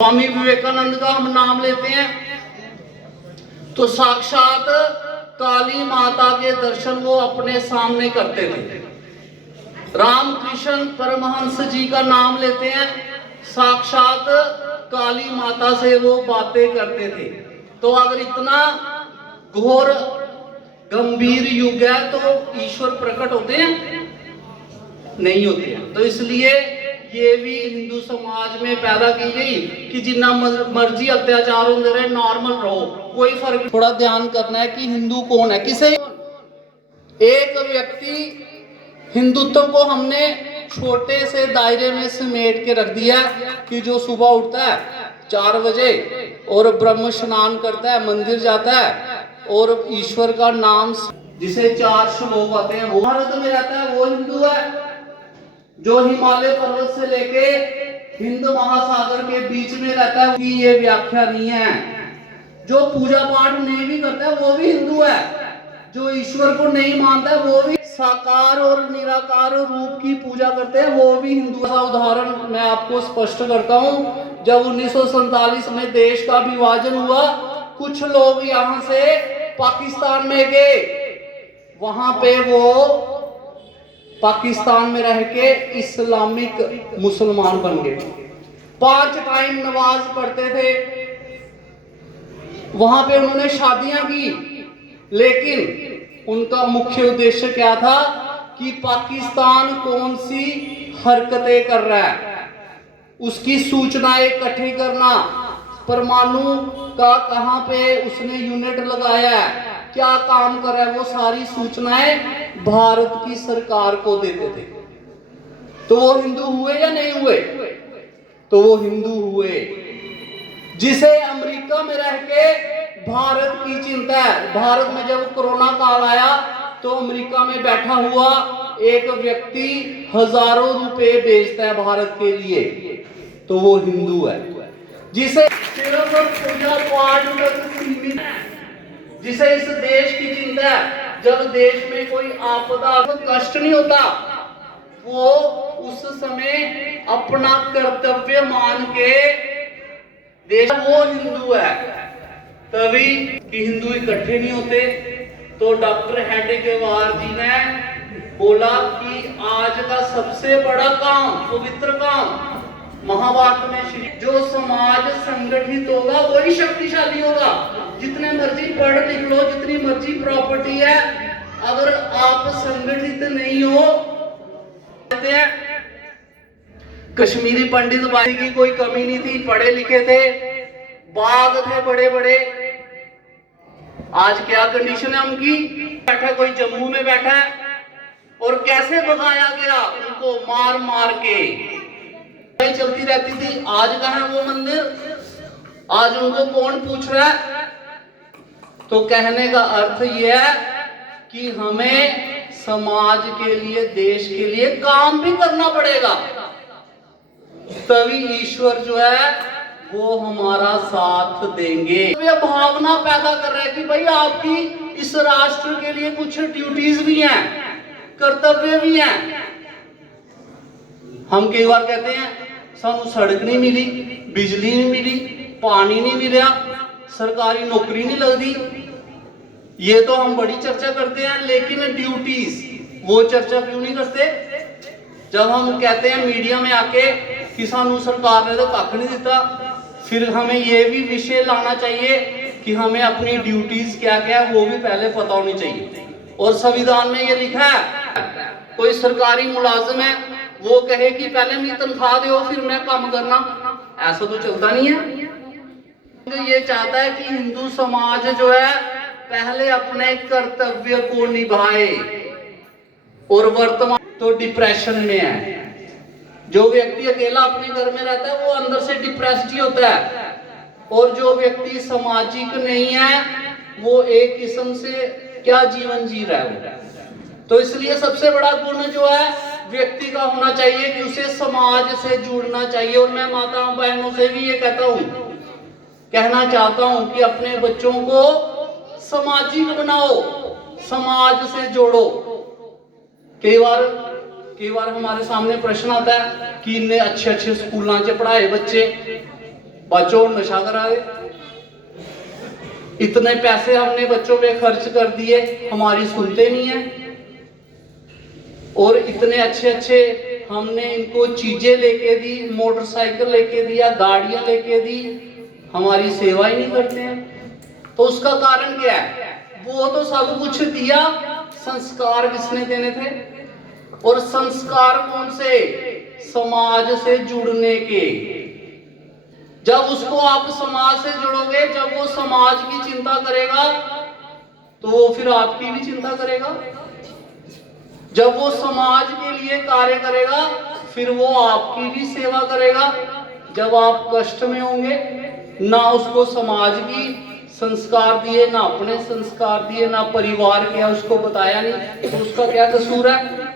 स्वामी विवेकानंद का हम नाम लेते हैं तो साक्षात काली माता के दर्शन वो अपने सामने करते थे। रामकृष्ण परमहंस जी का नाम लेते हैं, साक्षात काली माता से वो बातें करते थे। तो अगर इतना घोर गंभीर युग है तो ईश्वर प्रकट होते हैं? नहीं होते हैं। तो इसलिए ये भी हिंदू समाज में पैदा की गई कि जितना मर्जी अत्याचार हो रहे, नॉर्मल रहो, कोई फर्क। थोड़ा ध्यान करना है कि हिंदू कौन है। किसे एक व्यक्ति हिंदुत्व को हमने छोटे से दायरे में समेट के रख दिया कि जो सुबह उठता है 4 बजे और ब्रह्म स्नान करता है, मंदिर जाता है और ईश्वर का नाम, जिसे 4 श्लोक आते हैं, वो भारत में रहता है, वो हिंदू है। जो हिमालय पर्वत से लेके हिंद महासागर के बीच में रहता है, कि ये व्याख्या नहीं है। जो पूजा पाठ नहीं भी करता है वो भी हिंदू है। जो ईश्वर को नहीं मानता है वो भी साकार और निराकार रूप की पूजा करते हैं, वो भी हिंदू है। उदाहरण मैं आपको स्पष्ट करता हूँ। जब 1947 में देश का विभाजन हुआ, कुछ लोग यहाँ से पाकिस्तान में गए, वहां पे वो पाकिस्तान में रह के इस्लामिक मुसलमान बन गए। 5 टाइम नमाज पढ़ते थे, वहां पे उन्होंने शादियां की, लेकिन उनका मुख्य उद्देश्य क्या था कि पाकिस्तान कौन सी हरकतें कर रहा है, उसकी सूचनाएं इकट्ठी करना, परमाणु का कहां पे उसने यूनिट लगाया है, क्या काम कर रहा है, वो सारी सूचनाएं भारत की सरकार को देते थे। तो वो हिंदू हुए या नहीं हुए? तो वो हिंदू हुए। जिसे अमेरिका में रह के भारत की चिंता है। भारत में जब कोरोना काल आया तो अमेरिका में बैठा हुआ एक व्यक्ति हजारों रुपए बेचता है भारत के लिए, तो वो हिंदू है। जिसे सिर्फ पूजा पाठ तक सीमित है, जिसे इस देश की चिंता है, जब देश में कोई आपदा, कष्ट नहीं होता, वो उस समय अपना कर्तव्य मान के देश, वो हिंदू है। तभी कि हिंदू इकट्ठे नहीं होते। तो डॉक्टर हेडेगेवार जी ने बोला कि आज का सबसे बड़ा काम, पवित्र काम, महाभारत में श्री, जो समाज संगठित होगा वही शक्तिशाली होगा। जितने मर्जी पढ़ लिख लो, जितनी मर्जी प्रॉपर्टी है, अगर आप संगठित नहीं हो, कहते हैं कश्मीरी पंडित भाई की कोई कमी नहीं थी, पढ़े लिखे थे, बाग थे बड़े बड़े। आज क्या कंडीशन है उनकी? बैठा कोई जम्मू में बैठा है और कैसे भगाया गया उनको, मार मार के चलती रहती थी। आज कहाँ है वो मंदिर? आज उनको कौन पूछ रहा है? तो कहने का अर्थ यह है कि हमें समाज के लिए, देश के लिए काम भी करना पड़ेगा, तभी ईश्वर जो है वो हमारा साथ देंगे। ये भावना पैदा कर रहे हैं कि भाई आपकी इस राष्ट्र के लिए कुछ ड्यूटीज भी हैं, कर्तव्य भी हैं। हम कई बार कहते हैं सानू सड़क नहीं मिली, बिजली नहीं मिली, पानी नहीं मिला, सरकारी नौकरी नहीं लगती, ये तो हम बड़ी चर्चा करते हैं, लेकिन ड्यूटीज वो चर्चा क्यों नहीं करते? जब हम कहते हैं मीडिया में आके कि सानू सरकार ने तो कख नहीं दिता, फिर हमें ये भी विषय लाना चाहिए कि हमें अपनी ड्यूटीज क्या क्या है वो भी पहले पता होनी चाहिए। और संविधान में ये लिखा है, कोई सरकारी मुलाजिम है वो कहे कि पहले मेरी तनख्वाह दो फिर मैं काम करना, ऐसा तो चलता नहीं है। तो ये चाहता है कि हिंदू समाज जो है पहले अपने कर्तव्य को निभाए, और वर्तमान तो डिप्रेशन में है। जो व्यक्ति अकेला अपने घर में रहता है वो अंदर से डिप्रेस्ड ही होता है, और जो व्यक्ति सामाजिक नहीं है वो एक किस्म से क्या जीवन जी रहा है। तो इसलिए सबसे बड़ा गुण जो है व्यक्ति का होना चाहिए कि उसे समाज से जुड़ना चाहिए। और मैं माताओं बहनों से भी ये कहना चाहता हूं कि अपने बच्चों को सामाजिक बनाओ, समाज से जोड़ो। कई बार हमारे सामने प्रश्न आता है कि इन्ने अच्छे अच्छे स्कूलों च पढ़ाए बच्चे, बच्चों को नशा करा दे। इतने पैसे हमने बच्चों पे खर्च कर दिए, हमारी सुनते नहीं है। और इतने अच्छे अच्छे हमने इनको चीजें लेके दी, मोटरसाइकिल लेके दिया, गाड़ियां लेके दी, हमारी सेवा ही नहीं करते हैं। तो उसका कारण क्या है? वो तो सब कुछ दिया, संस्कार किसने देने थे? और संस्कार कौन से? समाज से जुड़ने के। जब उसको आप समाज से जुड़ोगे, जब वो समाज की चिंता करेगा, तो वो फिर आपकी भी चिंता करेगा। जब वो समाज के लिए कार्य करेगा, फिर वो आपकी भी सेवा करेगा। जब आप कष्ट में होंगे, ना उसको समाज की संस्कार दिए, ना अपने संस्कार दिए, ना परिवार के उसको बताया नहीं, तो उसका क्या कसूर है?